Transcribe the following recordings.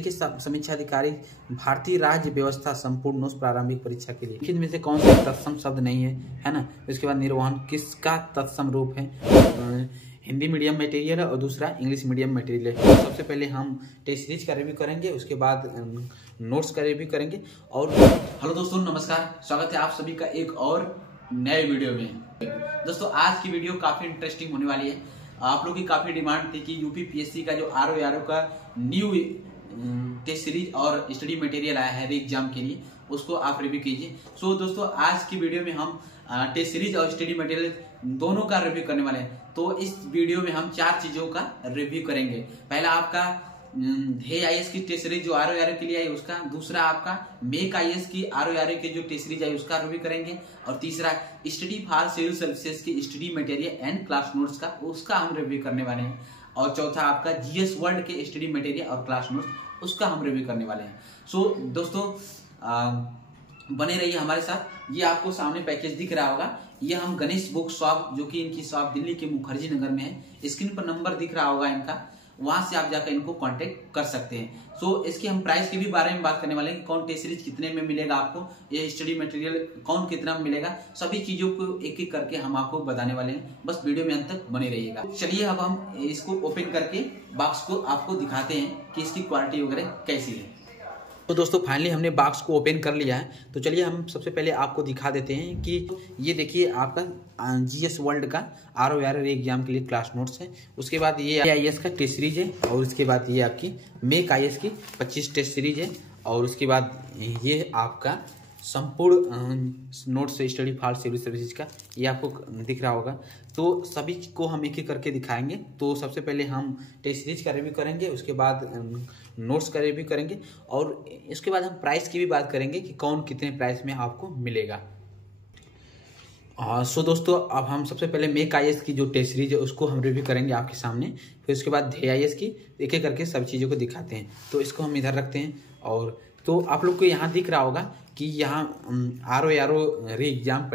देखिए समीक्षा अधिकारी भारतीय राज्य व्यवस्था संपूर्ण नोट्स प्रारंभिक परीक्षा के लिए लिखित में से कौन सा तत्सम शब्द नहीं है ना। इसके बाद निर्वहन किसका तत्सम रूप है, हिंदी मीडियम मटेरियल है और दूसरा इंग्लिश मीडियम मटेरियल है। तो सबसे पहले हम टेस्ट सीरीज का रिव्यू करेंगे, उसके बाद नोट्स का रिव्यू करेंगे। और हेलो दोस्तों, नमस्कार, स्वागत है आप सभी का एक और नए वीडियो में। दोस्तों आज की वीडियो काफी इंटरेस्टिंग होने वाली है। आप लोग की काफी डिमांड थी कि यूपीपीएससी का जो आरओ का न्यू टेस्ट सीरीज और स्टडी मटेरियल आया है एग्जाम के लिए, उसको आप रिव्यू कीजिए। सो दोस्तों आज की वीडियो में हम टेस्ट सीरीज और स्टडी मटेरियल दोनों का रिव्यू करने वाले हैं। तो इस वीडियो में हम 4 चीजों का रिव्यू करेंगे। पहला आपका हे आईएएस की टेस्ट सीरीज जो आरओ के लिए आई उसका, दूसरा आपका मेक आईएएस की आरओ के जो टेस्ट सीरीज आई उसका रिव्यू करेंगे, और तीसरा स्टडी फॉर सिविल सर्विसेज की study material and class notes का, उसका हम रिव्यू करने वाले हैं। और चौथा आपका जीएस वर्ल्ड के स्टडी मटेरियल और क्लास नोट्स, उसका हम रिव्यू करने वाले हैं। सो दोस्तों बने रहिए हमारे साथ। ये आपको सामने पैकेज दिख रहा होगा, ये हम गणेश बुक शॉप, जो कि इनकी शॉप दिल्ली के मुखर्जी नगर में है, स्क्रीन पर नंबर दिख रहा होगा इनका, वहां से आप जाकर इनको कांटेक्ट कर सकते हैं। सो इसके हम प्राइस के भी बारे में बात करने वाले हैं कि कौन टेस्ट सीरीज कितने में मिलेगा आपको, ये स्टडी मटेरियल कौन कितना में मिलेगा, सभी चीजों को एक एक करके हम आपको बताने वाले हैं। बस वीडियो में अंत तक बने रहिएगा। चलिए अब हम इसको ओपन करके बॉक्स को आपको दिखाते हैं कि इसकी क्वालिटी वगैरह कैसी है। तो दोस्तों फाइनली हमने बॉक्स को ओपन कर लिया है। तो चलिए हम सबसे पहले आपको दिखा देते हैं कि ये देखिए आपका जीएस वर्ल्ड का आरओ एग्जाम के लिए क्लास नोट्स है। उसके बाद ये आईएएस का टेस्ट सीरीज है, और उसके बाद ये आपकी मेक आईएएस की 25 टेस्ट सीरीज है, और उसके बाद ये आपका संपूर्ण notes study for civil services का, ये आपको दिख रहा होगा। तो सभी को हम एक एक करके दिखाएंगे। तो सबसे पहले हम टेस्ट सीरीज का रिव्यू करेंगे, उसके बाद नोट्स का रिव्यू करेंगे, और इसके बाद हम प्राइस की भी बात करेंगे कि कौन कितने प्राइस में आपको मिलेगा। सो दोस्तों अब हम सबसे पहले मेक आईएएस की जो टेस्ट सीरीज है उसको हम रिव्यू करेंगे आपके सामने। फिर उसके बाद हे आईएएस की एक एक करके सब चीज़ों को दिखाते हैं। तो इसको हम इधर रखते हैं। और तो आप लोग को यहाँ दिख रहा होगा कि यहाँ आरओ री एग्जाम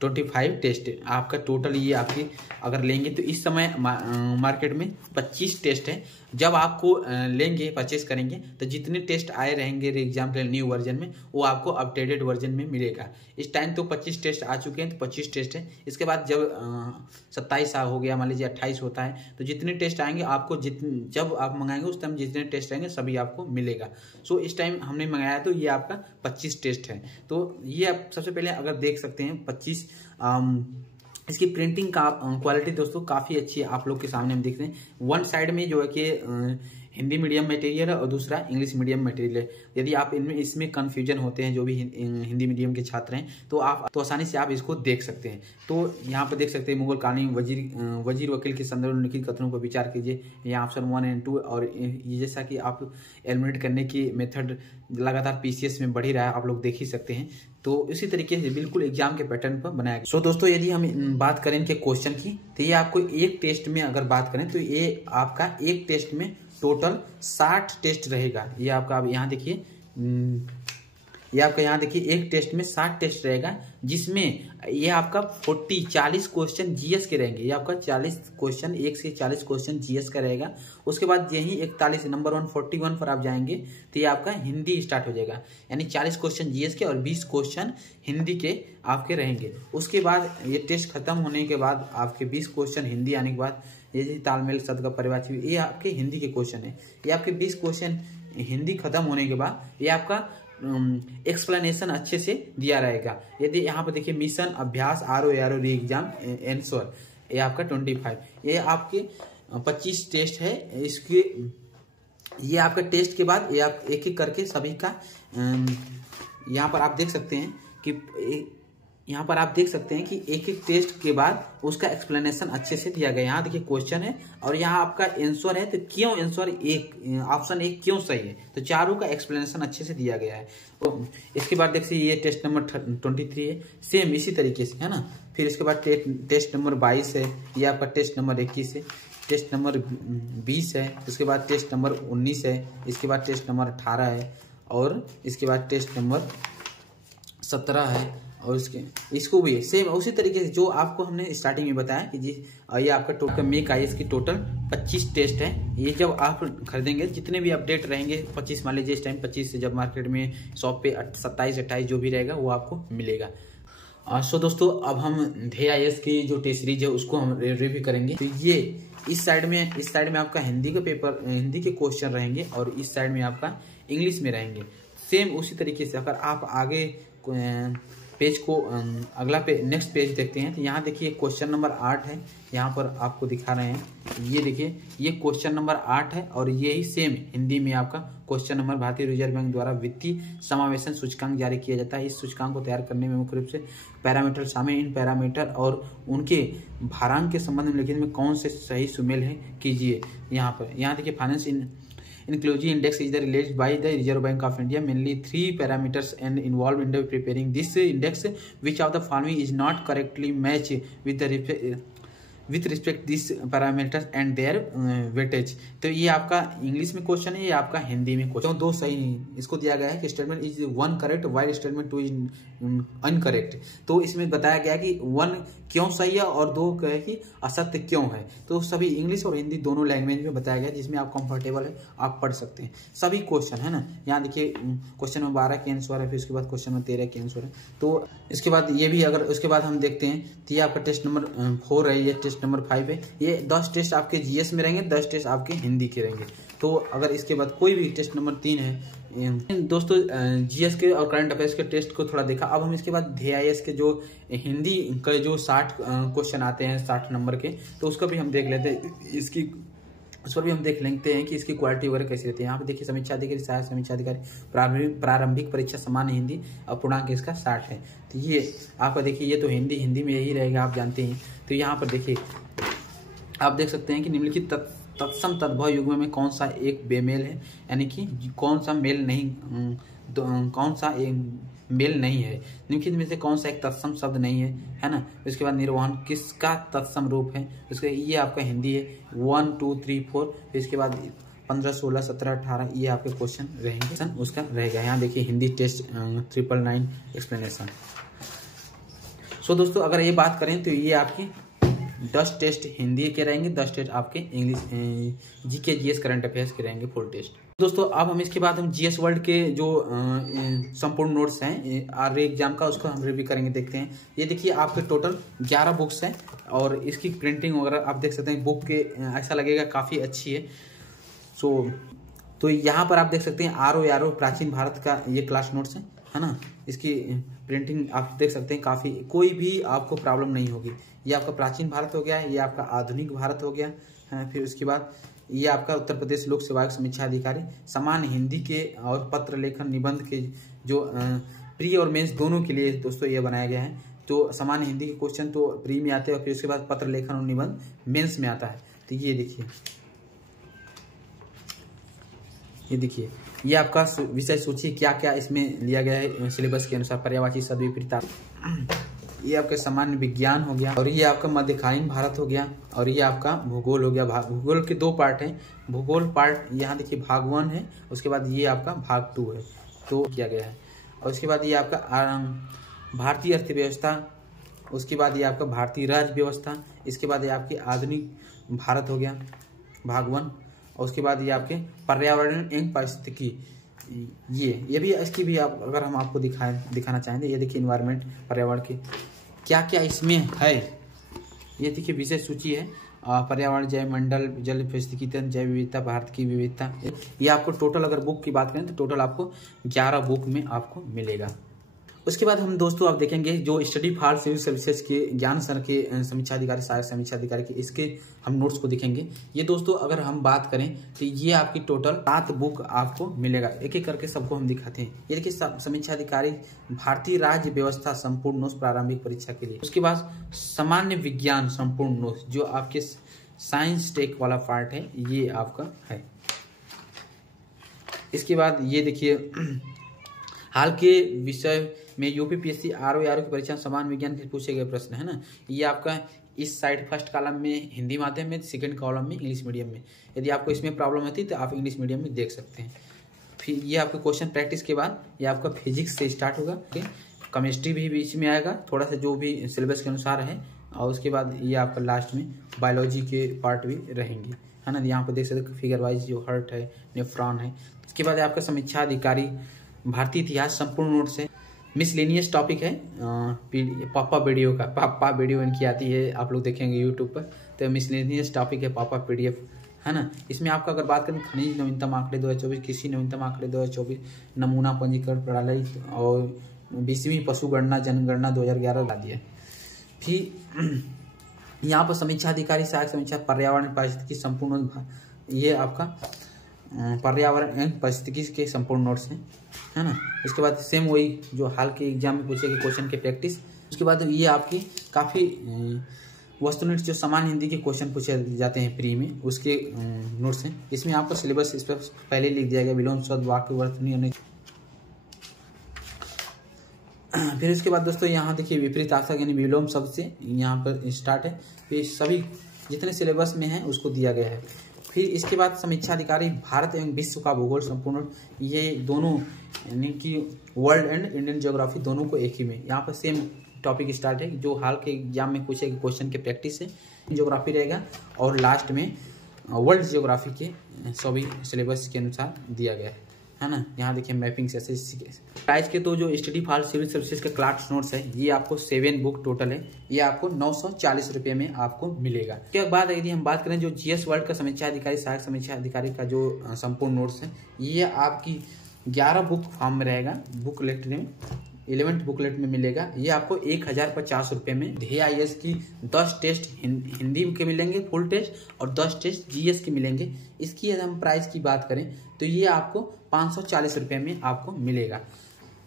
25 टेस्ट आपका टोटल, ये आपकी अगर लेंगे तो इस समय मार्केट में 25 टेस्ट है। जब आपको लेंगे परचेस करेंगे तो जितने टेस्ट आए रहेंगे एग्जाम के न्यू वर्जन में, वो आपको अपडेटेड वर्जन में मिलेगा। इस टाइम तो 25 टेस्ट आ चुके हैं, तो 25 टेस्ट है। इसके बाद जब 27 हो गया, मान लीजिए 28 होता है, तो जितने टेस्ट आएंगे आपको जब आप मंगाएंगे उस टाइम जितने टेस्ट आएंगे सभी आपको मिलेगा। सो इस टाइम हमने मंगाया तो ये आपका 25 टेस्ट है। तो ये आप सबसे पहले अगर देख सकते हैं 25 इसकी प्रिंटिंग का क्वालिटी दोस्तों काफ़ी अच्छी है। आप लोग के सामने हम देख रहे हैं, वन साइड में जो है कि हिंदी मीडियम मटेरियल है और दूसरा इंग्लिश मीडियम मटेरियल है। यदि आप इसमें कन्फ्यूजन होते हैं, जो भी हिंदी मीडियम के छात्र हैं, तो आसानी से आप इसको देख सकते हैं। तो यहाँ पर देख सकते हैं, मुगल कानूनी वजीर वकील के संदर्भ में लिखित कथनों पर विचार कीजिए। यहाँ ऑप्शन 1 और 2, और ये जैसा कि आप एलिमिनेट करने की मेथड लगातार पीसीएस में बढ़ ही रहा है, आप लोग देख ही सकते हैं। तो इसी तरीके से बिल्कुल एग्जाम के पैटर्न पर बनाया गया। सो दोस्तों यदि हम बात करें इनके क्वेश्चन की, तो ये आपको एक टेस्ट में अगर बात करें तो ये आपका एक टेस्ट में टोटल 60 टेस्ट रहेगा। ये आपका अब यहाँ देखिए, ये आपका यहाँ देखिए एक टेस्ट में 60 टेस्ट रहेगा, जिसमें ये आपका 40 क्वेश्चन जीएस के रहेंगे। ये आपका 40 क्वेश्चन, 1 से 40 क्वेश्चन जीएस का रहेगा। उसके बाद यही 41 नंबर 141 पर आप जाएंगे तो ये आपका हिंदी स्टार्ट हो जाएगा, यानी 40 क्वेश्चन जीएस के और 20 क्वेश्चन हिंदी के आपके रहेंगे। उसके बाद ये टेस्ट खत्म होने के बाद आपके 20 क्वेश्चन हिंदी आने के बाद ये तालमेल शब्द का परिवार, ये आपके हिंदी के क्वेश्चन है। ये आपके 20 क्वेश्चन हिंदी खत्म होने के बाद ये आपका एक्सप्लेनेशन अच्छे से दिया रहेगा। यदि यहाँ पर देखिए मिशन अभ्यास आरओ री एग्जाम आंसर, ये आपका 25, ये आपके 25 टेस्ट है। इसके ये आपका टेस्ट के बाद ये आप एक एक करके सभी का यहाँ पर आप देख सकते हैं कि यहाँ पर आप देख सकते हैं कि एक एक टेस्ट के बाद उसका एक्सप्लेनेशन अच्छे से दिया गया। यहाँ देखिए क्वेश्चन है और यहाँ आपका आंसर है, तो क्यों आंसर ऑप्शन 1 क्यों सही है, तो चारों का एक्सप्लेनेशन अच्छे से दिया गया है। तो इसके बाद देखिए ये टेस्ट नंबर 23 है, सेम इसी तरीके से है ना। फिर इसके बाद टेस्ट नंबर 22 है, ये आपका टेस्ट नंबर 21 है। टेस्ट नंबर 20 है, उसके बाद टेस्ट नंबर 19 है, इसके बाद टेस्ट नंबर 18 है, और इसके बाद टेस्ट नंबर 17 है। और इसको भी सेम उसी तरीके से जो आपको हमने स्टार्टिंग में बताया कि जी ये आपका टोटल मेक आईएएस की टोटल 25 टेस्ट है। ये जब आप खरीदेंगे जितने भी अपडेट रहेंगे 25 मान लीजिए, इस टाइम 25 से जब मार्केट में शॉप पे 27-28 जो भी रहेगा वो आपको मिलेगा। सो दोस्तों अब हम DHIS की जो टेस्ट सीरीज है उसको हम रिव्यू करेंगे। तो ये इस साइड में आपका हिंदी के पेपर, हिंदी के क्वेश्चन रहेंगे और इस साइड में आपका इंग्लिश में रहेंगे। सेम उसी तरीके से अगर आप आगे पेज को अगला नेक्स्ट पेज देखते हैं तो यहाँ देखिए क्वेश्चन नंबर 8 है, यहाँ पर आपको दिखा रहे हैं। ये देखिए ये क्वेश्चन नंबर 8 है और यही सेम हिंदी में आपका क्वेश्चन नंबर भारतीय रिजर्व बैंक द्वारा वित्तीय समावेशन सूचकांक जारी किया जाता है। इस सूचकांक को तैयार करने में मुख्य रूप से पैरामीटर शामिल, इन पैरामीटर और उनके भारांक के संबंध में लिखित में कौन से सही सुमेल है कीजिए। यहाँ देखिए finance inclusive index is related by the Reserve Bank of India. Mainly 3 parameters and involved in the preparing this index. Which of the following is not correctly matched with respect this parameters and their weightage. तो ये आपका English में question है, ये आपका हिंदी में question. तो दो सही नहीं, इसको दिया गया है कि statement is 1 correct while statement 2 is incorrect. तो इसमें बताया गया कि 1 क्यों सही है और 2 कहे कि असत्य क्यों है। तो सभी इंग्लिश और हिंदी दोनों लैंग्वेज में बताया गया, जिसमें आप कंफर्टेबल है आप पढ़ सकते हैं सभी क्वेश्चन, है ना। यहाँ देखिए क्वेश्चन नंबर 12 के आंसर है, फिर उसके बाद क्वेश्चन नंबर 13 के आंसर है। तो इसके बाद ये भी अगर उसके बाद हम देखते हैं तो ये आपका टेस्ट नंबर 4 है, ये टेस्ट नंबर 5 है। ये 10 टेस्ट आपके जीएस में रहेंगे, 10 टेस्ट आपके हिंदी के रहेंगे। तो अगर इसके बाद कोई भी टेस्ट नंबर 3 है दोस्तों, जीएस के और करंट अफेयर्स के टेस्ट को थोड़ा देखा। अब हम इसके बाद DHIS के जो हिंदी के जो 60 क्वेश्चन आते हैं 60 नंबर के, तो उसका भी हम देख लेते हैं। इसकी उस पर भी हम देख लेते हैं कि इसकी क्वालिटी वगैरह कैसी रहती है। यहाँ पे देखिए समीक्षा अधिकारी, सहायक समीक्षा अधिकारी, प्रारंभिक परीक्षा सामान्य हिंदी और पूर्णांक इसका 60 है। तो ये आपका देखिए ये तो हिंदी में यही रहेगा, आप जानते हैं। तो यहाँ पर देखिए आप देख सकते हैं कि निम्नलिखित तत्सम तद्भव युग्म में कौन सा एक बेमेल है, यानी कि कौन सा मेल नहीं, कौन सा एक मेल नहीं है। निम्नलिखित में से कौन सा एक तत्सम शब्द नहीं है ना। उसके बाद निर्वहन किसका तत्सम रूप है, उसके ये आपका हिंदी है 1 2 3 4। इसके बाद 15 16 17 18 ये आपके क्वेश्चन रहेंगे, उसका रहेगा। यहाँ देखिए हिंदी टेस्ट 999 एक्सप्लेनेशन। सो दोस्तों अगर ये बात करें तो ये आपकी 10 टेस्ट हिंदी के रहेंगे, 10 टेस्ट आपके English GK GS current affairs के रहेंगे फुल टेस्ट। दोस्तों अब हम इसके बाद हम जीएस वर्ल्ड के जो संपूर्ण नोट्स हैं आर एग्जाम का, उसको हम रिव्यू करेंगे, देखते हैं। ये देखिए आपके टोटल 11 बुक्स हैं और इसकी प्रिंटिंग वगैरह आप देख सकते हैं। बुक के ऐसा लगेगा काफ़ी अच्छी है। तो यहाँ पर आप देख सकते हैं आर प्राचीन भारत का ये क्लास नोट्स है ना। इसकी प्रिंटिंग आप देख सकते हैं काफ़ी, कोई भी आपको प्रॉब्लम नहीं होगी। ये आपका प्राचीन भारत हो गया, ये आपका आधुनिक भारत हो गया है। फिर उसके बाद ये आपका उत्तर प्रदेश लोक सेवा आयोग समीक्षा अधिकारी, सामान्य हिंदी के और पत्र लेखन निबंध के जो प्री और मेंस दोनों के लिए दोस्तों ये बनाया गया है। तो सामान्य हिंदी के क्वेश्चन तो प्री में आते हैं और फिर उसके बाद पत्र लेखन और निबंध मेंस में आता है। तो ये देखिए ये आपका विषय सूची क्या क्या इसमें लिया गया है सिलेबस के अनुसार। पर्यायवाची शब्द विपरीत, ये आपके सामान्य विज्ञान हो गया, और ये आपका मध्यकालीन भारत हो गया, और ये आपका भूगोल हो गया। भूगोल के 2 पार्ट हैं। भूगोल पार्ट यहाँ देखिए भाग 1 है, उसके बाद ये आपका भाग 2 है, तो किया गया है। और उसके बाद ये आपका भारतीय अर्थव्यवस्था, उसके बाद ये आपका भारतीय राज्य व्यवस्था, इसके बाद ये आपकी आधुनिक भारत हो गया भाग 1, और उसके बाद ये आपके पर्यावरण एवं पारिस्थितिकी, ये भी इसकी भी आप अगर हम आपको दिखाना चाहेंगे, ये देखिए इन्वायरमेंट पर्यावरण के क्या क्या इसमें है। ये देखिए विषय सूची है पर्यावरण, जैव मंडल, जल पारिस्थितिकी तंत्र, जैव विविधता, भारत की विविधता। ये आपको टोटल अगर बुक की बात करें तो टोटल आपको 11 बुक में आपको मिलेगा। उसके बाद हम दोस्तों आप देखेंगे जो स्टडी फॉर सिविल सर्विसेज के ज्ञान सर के समीक्षा अधिकारी, सहायक समीक्षा अधिकारी के, इसके हम नोट्स को देखेंगे। ये दोस्तों अगर हम बात करें तो ये आपकी टोटल 7 बुक आपको मिलेगा। एक एक करके सबको हम दिखाते हैं। ये देखिए समीक्षा अधिकारी भारतीय राज्य व्यवस्था संपूर्ण नोट्स प्रारंभिक परीक्षा के लिए। उसके बाद सामान्य विज्ञान संपूर्ण नोट्स जो आपके साइंस टेक वाला पार्ट है, ये आपका है। इसके बाद ये देखिए हाल के विषय में यूपीपीएससी आरओ की परीक्षा समान विज्ञान के पूछे गए प्रश्न है ना। ये आपका इस साइड फर्स्ट कॉलम में हिंदी माध्यम में, सेकंड कॉलम में इंग्लिश मीडियम में। यदि आपको इसमें प्रॉब्लम होती है तो आप इंग्लिश मीडियम में देख सकते हैं। फिर ये आपके क्वेश्चन प्रैक्टिस के बाद ये आपका फिजिक्स से स्टार्ट होगा, केमिस्ट्री भी बीच में आएगा थोड़ा सा जो भी सिलेबस के अनुसार है, और उसके बाद ये आपका लास्ट में बायोलॉजी के पार्ट भी रहेंगे, है ना। यहाँ पे देख सकते हो फिगर वाइज जो हर्ट है, नेफ्रॉन है। इसके बाद आपका समीक्षा अधिकारी, भारतीय इतिहास संपूर्ण नोट्स है, मिसलेनियस टॉपिक है, पापा वीडियो का, पापा वीडियो इनकी आती है, आप लोग देखेंगे यूट्यूब पर, तो मिसलेनियस टॉपिक है पापा PDF, है ना। इसमें आपका अगर बात करें खनिज नवीनतम आंकड़े 2024, कृषि नवीनतम आंकड़े 2024, नमूना पंजीकरण प्रणाली और 20वीं पशु गणना जनगणना 2011 ला दिया। फिर यहाँ पर समीक्षा अधिकारी, सहायक समीक्षा, पर्यावरण पारिस्थितिकी संपूर्ण, ये आपका पर्यावरण एवं पारिस्थितिकी के संपूर्ण नोट्स हैं, है ना। इसके बाद सेम वही जो हाल के एग्जाम में पूछे गए क्वेश्चन के प्रैक्टिस। उसके बाद ये आपकी काफ़ी वस्तुनिष्ठ जो सामान्य हिंदी के क्वेश्चन पूछे जाते हैं प्री में, उसके नोट्स हैं। इसमें आपका सिलेबस इस पर पहले लिख दिया गया, विलोम शब्द, वाक्य, वर्तनी। फिर इसके बाद दोस्तों यहाँ देखिए विपरीतार्थक यानी विलोम शब्द से यहाँ पर स्टार्ट है। फिर सभी जितने सिलेबस में है उसको दिया गया है। फिर इसके बाद समीक्षा अधिकारी, भारत एवं विश्व का भूगोल संपूर्ण, ये दोनों यानी कि वर्ल्ड एंड इंडियन ज्योग्राफी दोनों को एक ही में, यहाँ पर सेम टॉपिक स्टार्ट है जो हाल के एग्जाम में पूछे गए क्वेश्चन के प्रैक्टिस है, ज्योग्राफी रहेगा। और लास्ट में वर्ल्ड ज्योग्राफी के सभी सिलेबस के अनुसार दिया गया है ना। यहाँ देखिए मैपिंग से प्राइस के तो जो स्टडी फॉर सिविल सर्विसेज के क्लास नोट्स है, ये आपको 7 बुक टोटल है, ये आपको 940 रुपये में आपको मिलेगा। उसके बाद यदि हम बात करें जो GS वर्ल्ड का समीक्षा अधिकारी, सहायक समीक्षा अधिकारी का जो संपूर्ण नोट्स है, ये आपकी 11 बुक फॉर्म में रहेगा, बुकलेट में 11th बुकलेट में मिलेगा। ये आपको 1050 रुपये में DIS की 10 टेस्ट हिंदी के मिलेंगे फुल टेस्ट, और 10 टेस्ट GS के मिलेंगे। इसकी यदि हम प्राइस की बात करें तो ये आपको 540 रुपये में आपको मिलेगा।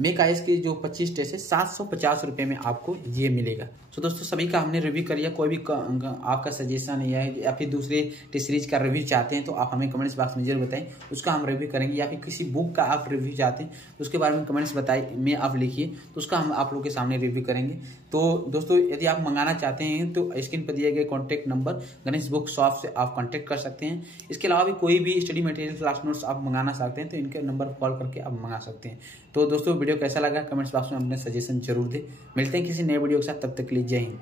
मेक IAS की जो 25 टेस्ट है 750 रुपये में आपको ये मिलेगा। तो दोस्तों सभी का हमने रिव्यू कर लिया। कोई भी आपका सजेशन है या फिर दूसरे टेस्ट सीरीज का रिव्यू चाहते हैं तो आप हमें कमेंट्स बॉक्स में जरूर बताएं, उसका हम रिव्यू करेंगे। या फिर किसी बुक का आप रिव्यू चाहते हैं तो उसके बारे में कमेंट्स में आप लिखिए, तो उसका हम आप लोगों के सामने रिव्यू करेंगे। तो दोस्तों यदि आप मंगाना चाहते हैं तो स्क्रीन पर दिए गए contact number Ganesh book shop से आप कॉन्टैक्ट कर सकते हैं। इसके अलावा भी कोई भी स्टडी मटेरियल क्लास नोट्स आप मंगाना चाहते हैं तो इनके नंबर पर कॉल करके आप मंगा सकते हैं। तो दोस्तों वीडियो कैसा लगा कमेंट्स बॉक्स में अपने सजेशन जरूर दें। मिलते हैं किसी नए वीडियो के साथ, तब तक के लिए जय हिंद।